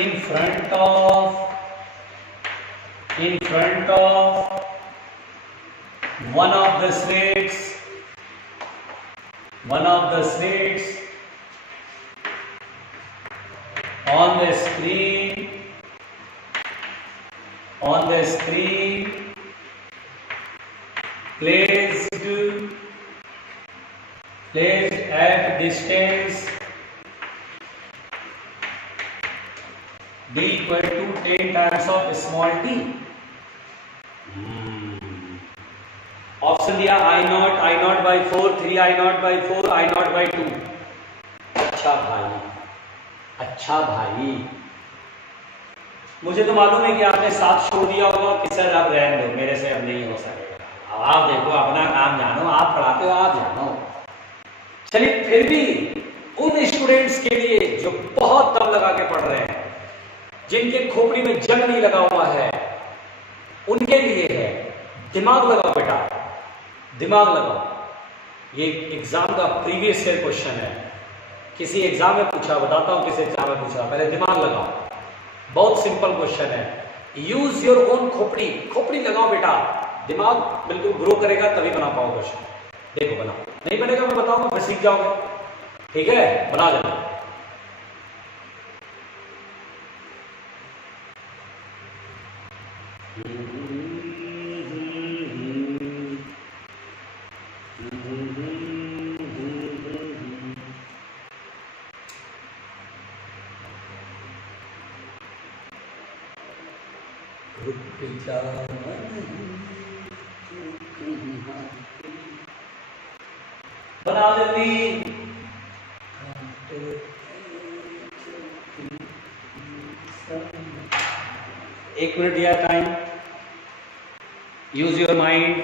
in front of one of the slits on the screen placed at distance d equal to 10 times of small t। Option दिया I0 by 4, 3 I0 by 4, I0 by 2। अच्छा भाई, मुझे तो मालूम है कि आपने 7 छोड़ दिया होगा कि सर अब रहने दो, मेरे से अब नहीं हो सकेगा। आप देखो अपना काम जानो, आप पढ़ाते हो आप जानो। चलिए फिर भी उन स्टूडेंट्स के लिए जो बहुत दम लगा के पढ़ रहे हैं, जिनके खोपड़ी में जंग नहीं लगा हुआ है, उनके लिए है दिमाग लगाओ बेटा, दिमाग लगाओ। ये एग्जाम का प्रीवियस ईयर क्वेश्चन है, किसी एग्जाम में पूछा, बताता हूं किस एग्जाम में पूछा, पहले दिमाग लगाओ। बहुत सिंपल क्वेश्चन है, यूज योर ओन खोपड़ी, खोपड़ी लगाओ बेटा, दिमाग बिल्कुल ग्रो करेगा तभी बना पाओ क्वेश्चन। देखो बना, नहीं बनेगा मैं बताऊंगा फिर सीख जाओगे, ठीक है, बना लेना। बना जल्दी, एक मिनट दिया time, use your mind.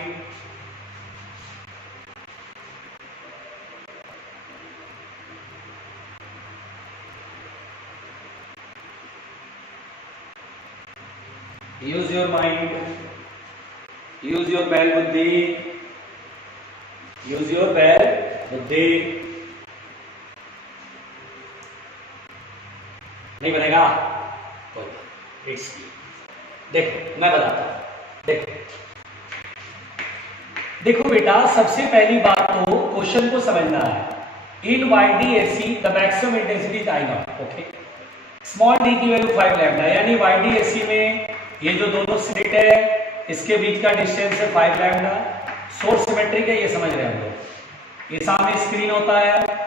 Use your mind, use your बैल बुद्धि, यूज योर बैल बुद्धि। नहीं बनेगा कोई, इट्स देखो मैं बताता हूं, देखो देखो बेटा, सबसे पहली बात तो क्वेश्चन को समझना है। इन YDAC the maximum intensity is I0, okay. Small d की वैल्यू 5 लैम्डा, यानी YDAC में ये जो दोनों स्लिट है इसके बीच का डिस्टेंस है 5 लैम्डा। सोर्स सिमेट्रिक है, ये समझ रहे हैं हम लोग। ये सामने स्क्रीन होता है।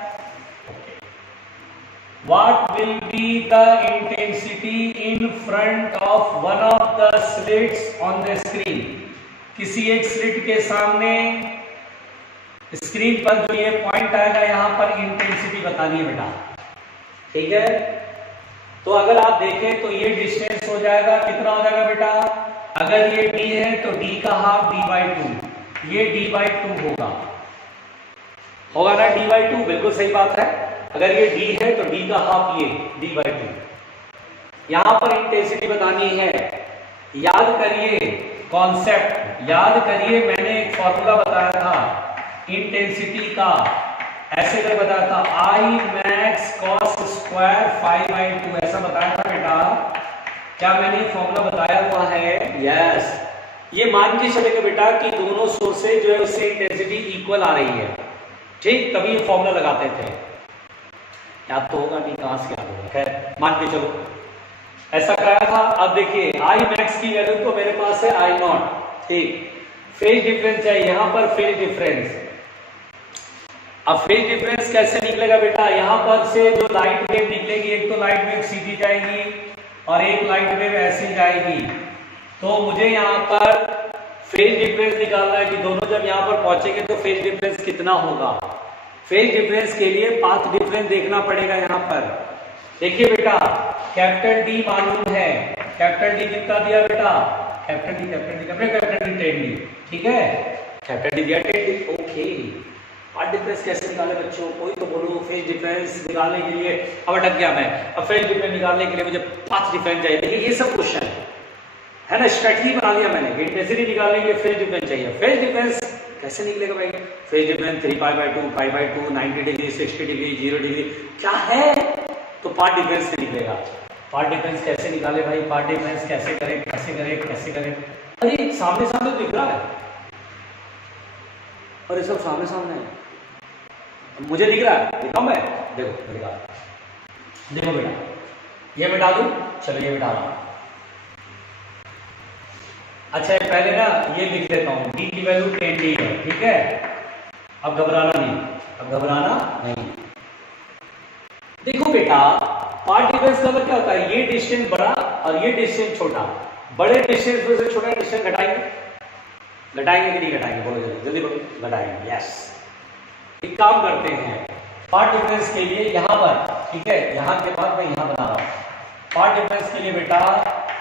What will be the intensity in front of one of the slits on the screen? किसी एक स्लिट के सामने स्क्रीन पर जो ये पॉइंट आएगा, यहां पर इंटेंसिटी बतानी है बेटा, ठीक है। तो अगर आप देखें तो ये डिस्टेंस हो जाएगा, कितना हो जाएगा बेटा, अगर ये d है तो d का हाफ d/2, ये d/2 होगा ना, d/2, बिल्कुल सही बात है। अगर ये d है तो d का हाफ ये d/2। यहां पर इंटेंसिटी बतानी है। याद करिए कॉन्सेप्ट, याद करिए, मैंने एक फॉर्मूला बताया था इंटेंसिटी का, ऐसे कर बताया था, I max cos स्क्वायर 5/2, ऐसा बताया था बेटा। क्या मैंने ये फॉर्मूला बताया हुआ है? यस। ये मान के चलेगा बेटा कि दोनों सोर्सेज जो है उससे इंटेंसिटी इक्वल आ रही है, ठीक, तभी ये फॉर्मूला लगाते थे। याद तो होगा नहीं, कहां से याद होगा, खैर मान के चलो ऐसा कराया था। अब देखिए I max की वैल्यू तो मेरे पास है I0, ठीक। फेज डिफरेंस है यहां पर, फेज डिफरेंस। अब फेज डिफरेंस कैसे निकलेगा बेटा, यहां पर से जो लाइट वेव निकलेगी, एक तो लाइट वेव सीधी जाएगी और एक लाइट वेव ऐसी जाएगी। तो मुझे यहां पर फेज डिफरेंस निकालना है कि दोनों जब यहां पर पहुंचेंगे तो फेज डिफरेंस कितना होगा। फेज डिफरेंस के लिए पाथ डिफरेंस देखना पड़ेगा। यहां पर देखिए बेटा, कैपिटल D मालूम है, कैपिटल D कितना दिया बेटा, कैपिटल D 10D, ठीक है, कैपिटल D दिया 10D, ओके। पाथ डिफरेंस कैसे निकाले बच्चों, कोई तो बोलो फेज डिफरेंस निकालने के लिए, अब अटक गया मैं। अब फेज डिफरेंस निकालने के लिए मुझे पाथ डिफरेंस चाहिए। देखिए ये सब क्वेश्चन है ना, स्ट्रेटजी बना लिया मैंने। इंटेंसिटी निकालने के लिए फेज डिफरेंस चाहिए। फेज डिफरेंस कैसे निकलेगा भाई, phase difference 3π/2, π/2, 90 degree, 60 degree, 0 degree, क्या है, तो पाथ डिफरेंस से निकलेगा। पाथ डिफरेंस कैसे निकाले भाई, पाथ डिफरेंस कैसे करें, कैसे करें, कैसे करें। अरे सामने सामने दिख रहा है, और ये सब सामने सामने है, मुझे दिख रहा है, दिखाऊं मैं, देखो दिखा, देखो बेटा, ये मिटा दूं, चलो ये मिटा रहा हूं। अच्छा पहले ना ये लिख लेता हूं, D की वैल्यू 10D है, ठीक है। अब घबराना नहीं, अब घबराना नहीं। देखो बेटा, पाथ डिफरेंस का मतलब क्या होता है, ये डिस्टेंस बड़ा और ये डिस्टेंस छोटा। बड़े डिस्टेंस में से छोटा डिस्टेंस घटाएंगे, घटाएंगे कि नहीं घटाएंगे, बोलो जल्दी जल्दी बोलो, घटाएंगे। यस, एक काम करते हैं, पाथ डिफरेंस के लिए यहां पर, ठीक है, यहां के बाद मैं यहां बना रहा हूं। पाथ डिफरेंस के लिए बेटा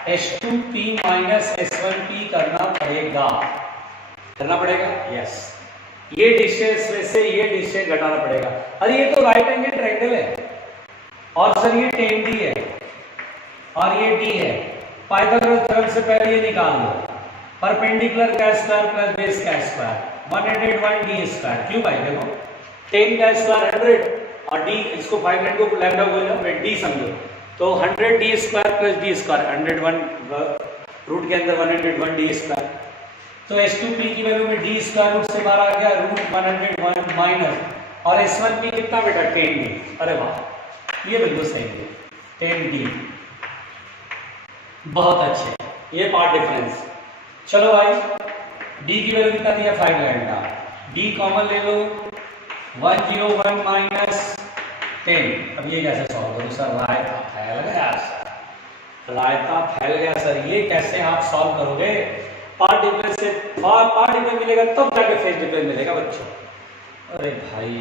H2P - S1P करना पड़ेगा। करना पड़ेगा, यस। ये डिस्टेंस में से ये डिस्टेंस घटाना पड़ेगा। अरे ये तो राइट एंगल ट्रायंगल है और सर ये 10d है और ये d है। पाइथागोरस थ्योरम से पहले ये निकाल लो, परपेंडिकुलर का स्क्वायर प्लस बेस का स्क्वायर 101d स्क्वायर। क्यों भाई, देखो 10 का स्क्वायर 100 और d, इसको 500 को लैम्डा बोलो, d समझो, तो 100d square plus d square 101 root के अंदर 101d स्क्वायर। तो h2p की वैल्यू में d स्क्वायर रूट से बाहर आ गया रूट 101 माइनस, और h1p कितना बेटा 10d। अरे वाह, ये बिल्कुल सही है 10d, बहुत अच्छे, ये पार्ट डिफरेंस। चलो भाई, d की वैल्यू कितना दिया 5 लैम्डा, d कॉमन ले लो 101 माइनस 10। अब ये कैसे सॉल्व करूं सर, रायता फैल गया सर, रायता फैल गया सर, ये कैसे आप सॉल्व करोगे? पार्ट डिफरेंस से पार्ट डिफरेंस मिलेगा तब जाके फेज डिफरेंस मिलेगा बच्चों। अरे भाई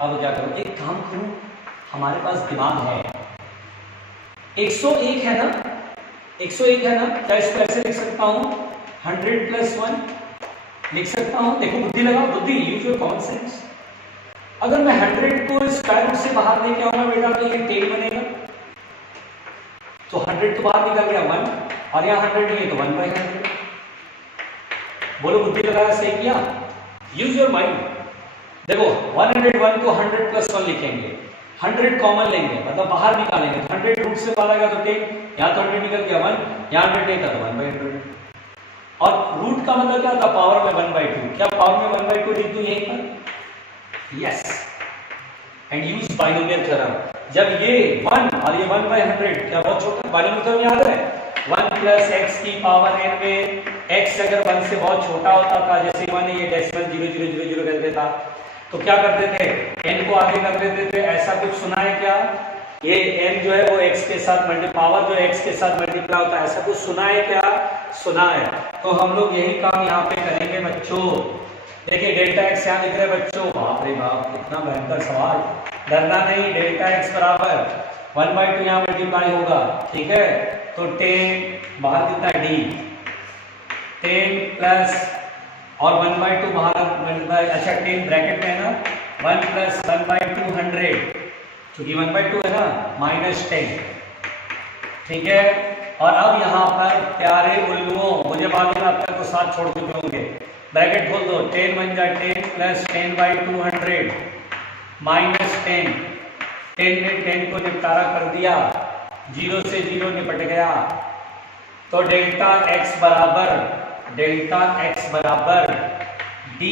अब क्या करूं, एक काम करूं, हमारे पास दिमाग है, 101 है ना, 101 है ना, क्या इसको ऐसे लिख सकता हूं 100 प्लस 1 लिख सकता हूं। देखो बुद्धि लगाओ, बुद्धि, यूज योर कॉमन सेंस। अगर मैं 100 को स्क्वायर रूट से बाहर लेके आऊंगा बेटा तो ये 10 बनेगा, तो 100 तो बाहर निकल गया 1 और यहाँ 100 नहीं है तो 1/100। बोलो बुद्धि लगाया, सही किया, यूज योर माइंड। देखो 101 को 100 प्लस 1 लिखेंगे, 100 कॉमन लेंगे मतलब बाहर निकालेंगे, 100 रूट से बाहर आएगा तो 10, यहाँ तो 100 निकल गया 1, यहाँ 100 नहीं था तो 1/100। और रूट का मतलब क्या होता है, पावर में 1/2। क्या पावर में 1/2 लिख दूं यहीं पर, yes, and use binomial theorem. जब ये 1 और ये 1/100 क्या बहुत छोटा, बाइनोमियल थ्योरम याद है, 1 प्लस एक्स की पावर n में x अगर 1 से बहुत छोटा होता था, जैसे 1 ये डेसिमल 0000 कर देता, तो क्या करते थे, n को आगे कर देते थे। ऐसा कुछ सुना है क्या, ये n जो है वो x के साथ पावर जो x के साथ मल्टीप्लाई होता है, ऐसा कुछ सुना है क्या? सुना है। तो हम लोग यही काम यहाँ पे करेंगे बच्चों। देखिए डेल्टा x यहाँ लिख रहे हैं बच्चों, बाप रे बाप कितना भयंकर सवाल, डरना नहीं। डेल्टा x बराबर 1/2 यहाँ मल्टीप्लाई होगा, ठीक है, तो 10 बाहर कितना d, 10 प्लस और 1/2 बाहर मल्टीप्लाई, अच्छा 10 ब्रैकेट में है ना, 1 प्लस 1/2 100, क्योंकि 1/2 है ना, माइनस 10, ठीक है। और अब यहाँ पर प्यारे उल्लुओं, मुझे मालूम है अब तक तो साथ छोड़ चुके होंगे, ब्रैकेट खोल दो, 10 1 जा 10 प्लस 10/2 100 माइनस 10, 10 ने 10 को निपटारा कर दिया, 0 से 0 निपट गया, तो डेल्टा x बराबर d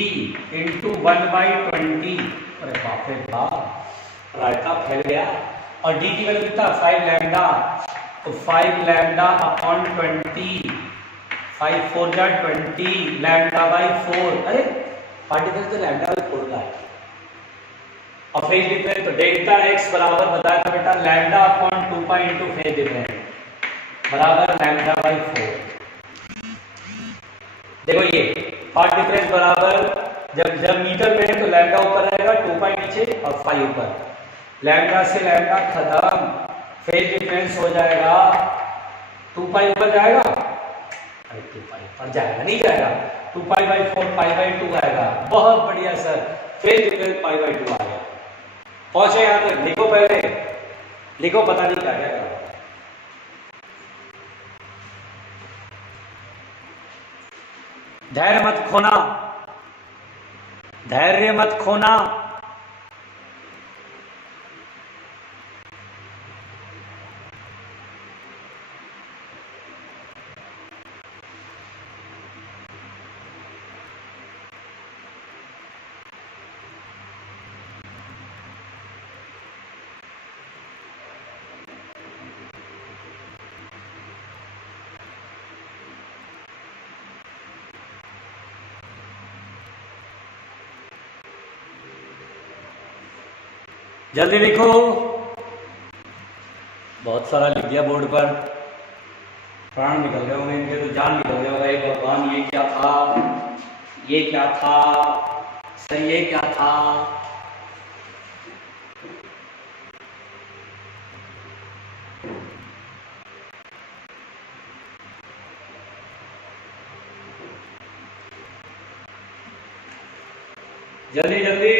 इंटू 1/20। अरे बाप रे बाप, रायता फैल गया। और d की वैल्यू कितना 5 लैम्डा, तो 5 लैम्डा अपॉन 20, 5 4 जा 20 लैम्डा बाई 4। अरे पार्टिकल तो लैम्डा बाई 4 का है। और फेज डिफरेंस तो डेल्टा x बराबर बताया था बेटा lambda upon 2 pi into phase difference बराबर लैम्डा बाई 4। देखो ये पार्ट डिफरेंस बराबर, जब मीटर में है तो लैम्डा ऊपर रहेगा, 2 पाई नीचे और 5 ऊपर, लैम्डा से लैम्डा खत्म, फेज डिफरेंस हो जाएगा 2 पाई ऊपर जाएगा, अरे 2 पाई ऊपर जाएगा नहीं जाएगा, 2 पाई बाई 4 पाई बाई 2 आएगा। बहुत बढ़िया sir, phase difference pi by 2 आ गया। पहुंचे यहां तक, लिखो पहले, लिखो, पता नहीं क्या क्या। धैर्य मत खोना, धैर्य मत खोना। जल्दी लिखो, बहुत सारा लिख दिया बोर्ड पर, प्राण निकल गए होंगे इनके, तो जान निकल गया होगा, हे भगवान ये क्या था, ये क्या था, सही ये क्या था। जल्दी जल्दी।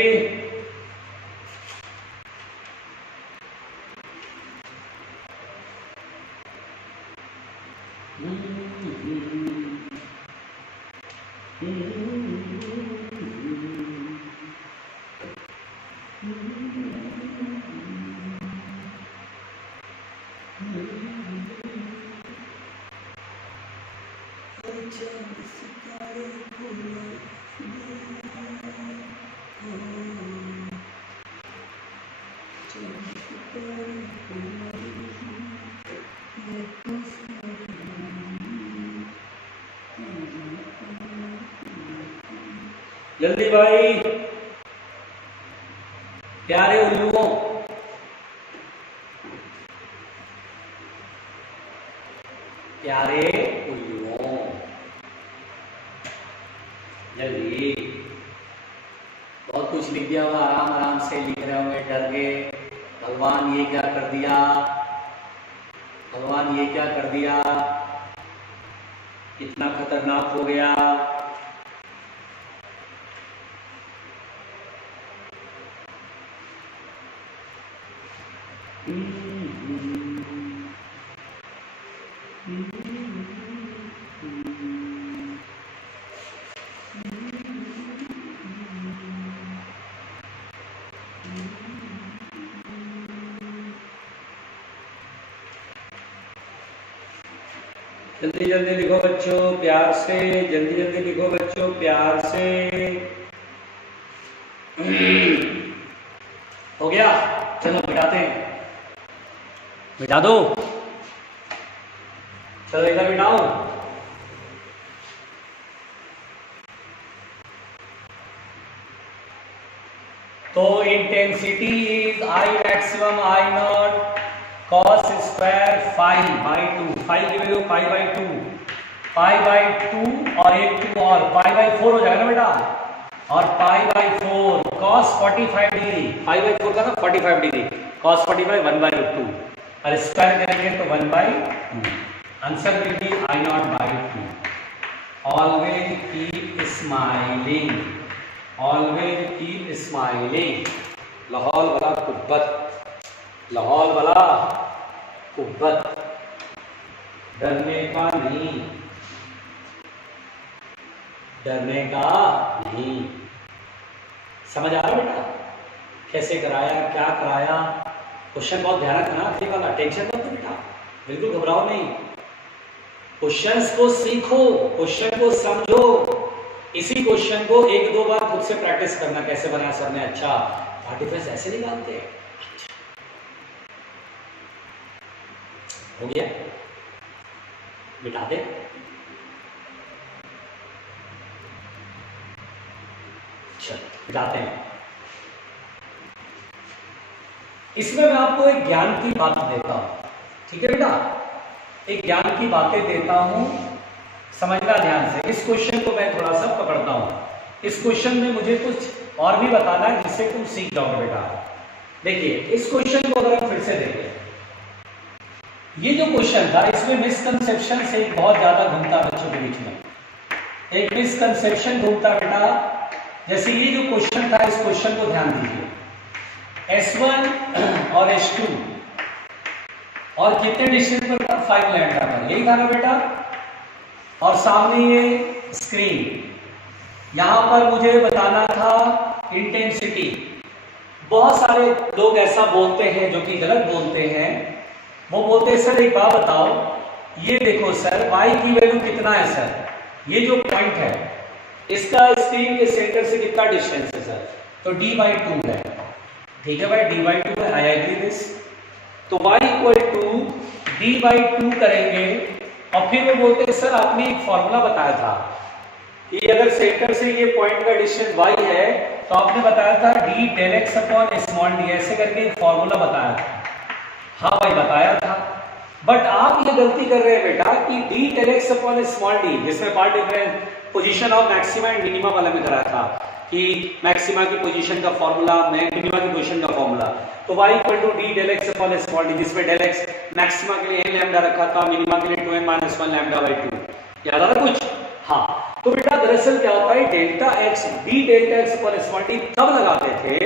जल्दी भाई, प्यारे उल्लुओं, प्यारे उल्लुओं, जल्दी। बहुत कुछ लिख दिया हुआ, आराम आराम से लिख रहे होंगे, डर गए भगवान ये क्या कर दिया, भगवान ये क्या कर दिया, इतना खतरनाक हो गया। जल्दी जल्दी लिखो बच्चों, प्यार से, जल्दी जल्दी लिखो बच्चों, प्यार से। हो गया, चलो मिटाते हैं, मिटा दो, चलो इधर मिटाओ। तो intensity is I maximum I not cos square pi by 2, पाई की value pi by 2, pi by 2 और एक 2 और पाई बाई 4 हो जाएगा ना बेटा, और pi by 4 cos 45 degree, pi by 4 का ना 45 डिग्री, cos 45 1 बाई 2, और स्क्वायर करेंगे तो 1 by 2। Answer will be I nought by 2। Always keep smiling, always keep smiling. लाहौल वाला कुब्बत, लाहौल वाला कुब्बत, डरने का नहीं, डरने का नहीं। समझ आ रहा बेटा कैसे कराया, क्या कराया? क्वेश्चन बहुत ध्यान रखना, आखिरी वाला टेंशन मत लो बेटा, बिल्कुल घबराओ नहीं। क्वेश्चंस को सीखो, क्वेश्चन को समझो, इसी क्वेश्चन को एक दो बार खुद से प्रैक्टिस करना, कैसे बनाया सर ने, अच्छा आर्टिफिस ऐसे निकालते हैं, हो गया, मिटा दे। चलो मिटाते हैं। इसमें मैं आपको एक ज्ञान की बात देता हूं, ठीक है बेटा, एक ज्ञान की बातें देता हूं, समझना ध्यान से। इस क्वेश्चन को मैं थोड़ा सा पकड़ता हूं, इस क्वेश्चन में मुझे कुछ और भी बताना है जिससे तुम सीख जाओगे बेटा। देखिए इस क्वेश्चन को अगर हम फिर से देखें, ये जो क्वेश्चन था इसमें मिसकंसेप्शन से बहुत ज्यादा घूमता बच्चों के बीच में, एक मिसकंसेप्शन घूमता बेटा। जैसे ये जो क्वेश्चन था, इस क्वेश्चन को ध्यान दीजिए, S1 और S2 और कितने डिस्टेंस पर था, 5 लैम्डा पर, यही था ना बेटा। और सामने ये स्क्रीन, यहां पर मुझे बताना था इंटेंसिटी। बहुत सारे लोग ऐसा बोलते हैं जो कि गलत बोलते हैं, वो बोलते हैं सर एक बात बताओ, ये देखो सर y की वैल्यू कितना है सर, ये जो पॉइंट है इसका स्क्रीन के सेंटर से कितना डिस्टेंस है सर, तो d/2 है, ठीक है भाई, d/2 है, आई एग्री दिस। तो y इक्वल टू d/2 करेंगे, और फिर वो बोलते हैं सर आपने एक फॉर्मूला बताया था कि अगर सेंटर से ये पॉइंट का डिस्टेंस y है तो आपने बताया था d del x upon small d, ऐसे करके एक फॉर्मूला बताया था। हाँ भाई बताया था, बट आप ये गलती कर रहे हैं बेटा कि d del x upon small d, जिसमें part difference position of maxima and minima वाला में कराया था कि मैक्सिमा की पोजीशन का फॉर्मूला, मिनिमा की पोजीशन का फॉर्मूला, तो y equal to d del x upon small d, जिसमें del x मैक्सिमा के लिए n लैम्डा रखा था, मिनिमा के लिए 2n - 1 लैम्डा/2। याद आ रहा कुछ? हाँ, तो बेटा दरअसल क्या होता है, delta x D delta x पर स्मॉल डी तब लगाते थे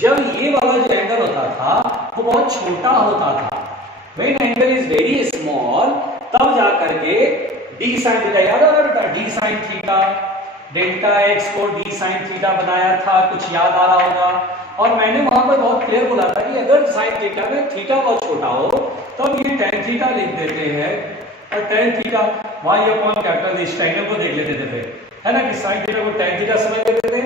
जब ये वाला जो एंगल होता था वो बहुत छोटा होता था। When angle is very small तब जा करके डी साइन थीटा, याद है बेटा D sine theta, delta x को डी साइन थीटा बनाया था, कुछ याद आ रहा होगा। और मैंने वहां पर बहुत क्लियर बोला था कि अगर साइन थीटा में थीटा बहुत छोटा हो तब ये टेन थीटा लिख देते हैं, और tan theta Y upon capital इस ट्रायंगल को देख लेते थे फिर, है ना, कि साइन थीटा को टेन थीटा समझ लेते थे,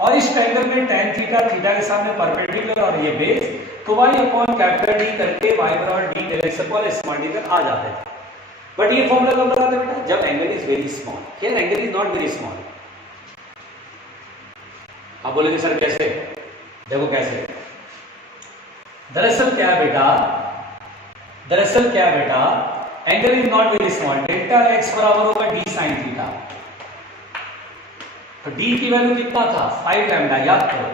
और इस ट्रायंगल में टेन थीटा थीटा के सामने परपेंडिकुलर और ये बेस, तो वाई अपॉन कैपिटल डी करके वाई बराबर D del X upon small D तक आ जाते थे। बट ये फॉर्मूला कब लगाते बेटा, जब angle is very small. Here angle is not very small. आप बोलेंगे सर कैसे, देखो कैसे, दरअसल क्या है बेटा, दरअसल क्या है बेटा, angle is not very small, delta x बराबर होगा डी साइन थीटा, तो डी की वैल्यू कितना था 5 लैम्डा, याद करो,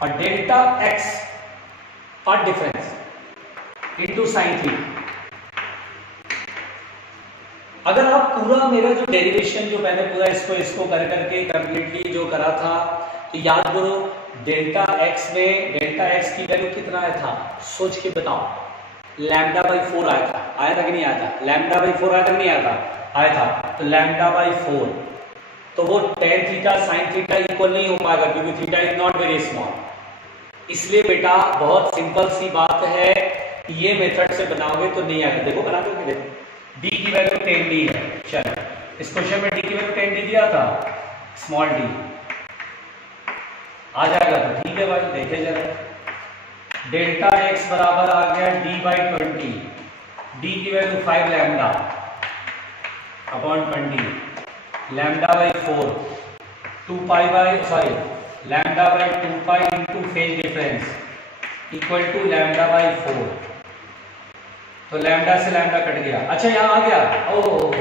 और delta x path difference into sine theta. अगर आप पूरा मेरा जो डेरिवेशन जो मैंने पूरा इसको कर करके कंप्लीटली जो करा था, तो याद करो डेल्टा एक्स में डेल्टा एक्स की वैल्यू कितना आया था, सोच के बताओ, लैम्डा बाई 4 आया था कि नहीं आया था, लैम्डा बाई 4 आया था कि नहीं आया था, तो लैम्डा बाई 4, तो वो tan theta sine theta equal नहीं हो पाएगा क्योंकि theta is not very small. इसलिए बेटा बहुत सिंपल सी बात है, ये मेथड से बनाओगे तो नहीं आएगा। देखो बना दो, देखो डी की वैल्यू 10 डी है, चलो इस क्वेश्चन में डी की वैल्यू 10 डी दिया था, स्मॉल डी आ जाएगा, तो ठीक है भाई, देखे जरा, डेल्टा एक्स बराबर आ गया डी बाई 20, डी की value 5 lambda upon 20, lambda by 4, 2 pi by sorry lambda by 2 pi into phase difference equal to lambda by 4, तो लैम्डा से लैम्डा कट गया। अच्छा यहाँ आ गया, ओह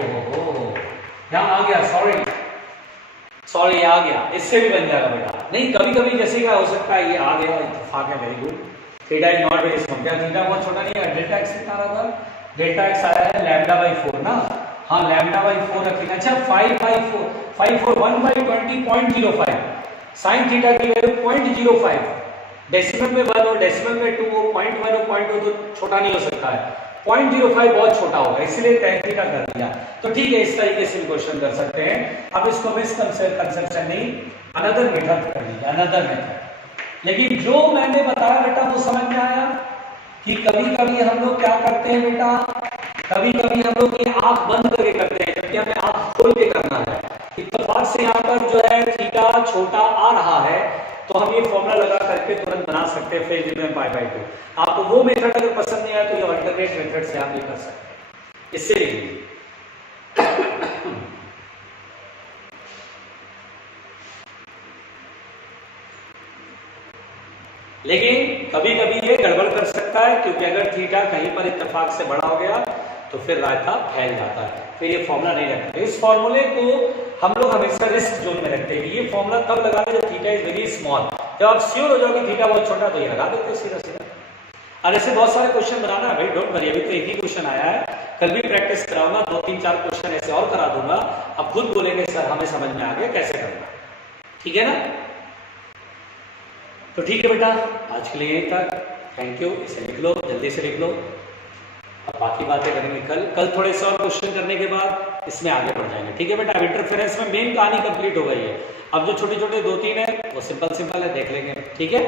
यहाँ आ गया, सॉरी आ गया, इससे भी बन जाएगा बेटा। नहीं कभी कभी जैसे क्या हो सकता है, ये आ गया, इत्तेफाक है, very good, theta is not very small, क्या थीटा बहुत छोटा नहीं है, डेल्टा एक्स कितना रहा था, डेल्टा एक्स आया है लैम्डा बाई 4 ना, हाँ लैम्डा बाई 4 रखेंगे। अच्छा 5 बाई 4 5 4 1 बाई 20 0.05, साइन थीटा की वैल्यू 0.05, डेसिमल में 1 हो, डेसिमल में 2 हो, 0.1 हो, 0.2 तो छोटा नहीं हो सकता है, 0.05 बहुत छोटा होगा, इसलिए tan थीटा कर दिया। तो ठीक है, इस तरीके से क्वेश्चन कर सकते हैं। अब इसको मिसकंसेप्शन नहीं, अनदर मेथड कर लीजिए, अनदर मेथड। लेकिन जो मैंने बताया बेटा वो समझ में आया कि कभी कभी हम लोग क्या करते हैं बेटा, कभी कभी हम लोग ये आंख बंद करके करते हैं, जबकि हमें आंख खोल के करना है। इत्तेफाक से यहाँ पर जो है थीटा छोटा आ रहा है, तो हम ये फॉर्मूला लगा करके तुरंत बना सकते हैं फेज डिफरेंस पाई बाई 2। आपको वो मेथड अगर पसंद नहीं आया तो ये अल्टरनेट मेथड से आप ये कर सकते हैं, इससे लेकिन कभी कभी ये गड़बड़ कर सकता है, क्योंकि अगर थीटा कहीं पर इत्तेफाक से बड़ा हो गया तो फिर रायता फैल जाता है, फिर ये फॉर्मूला नहीं रखते। इस फॉर्मूले को हम लोग हमेशा रिस्क जोन में रखते हैं। ये फॉर्मूला तब लगाते जब थीटा इज वेरी स्मॉल, जब आप श्योर हो जाओ कि थीटा बहुत छोटा तो ये लगा देते सीधा सीधा। और ऐसे बहुत सारे क्वेश्चन बनाना है भाई, डोंट वरी, अभी तो एक ही क्वेश्चन आया है, कल भी प्रैक्टिस कराऊंगा, 2-3-4 क्वेश्चन ऐसे और करा दूंगा, अब खुद बोलेंगे सर हमें समझ में आ गया कैसे करना, ठीक है ना। तो ठीक है बेटा, आज के लिए यहीं तक, थैंक यू। इसे लिख लो, जल्दी से लिख लो, अब बाकी बातें करेंगे कल थोड़े से और क्वेश्चन करने के बाद इसमें आगे बढ़ जाएंगे, ठीक है बेटा। अब इंटरफेरेंस में मेन कहानी कंप्लीट हो गई है, अब जो छोटे छोटे 2-3 है वो सिंपल है, देख लेंगे, ठीक है।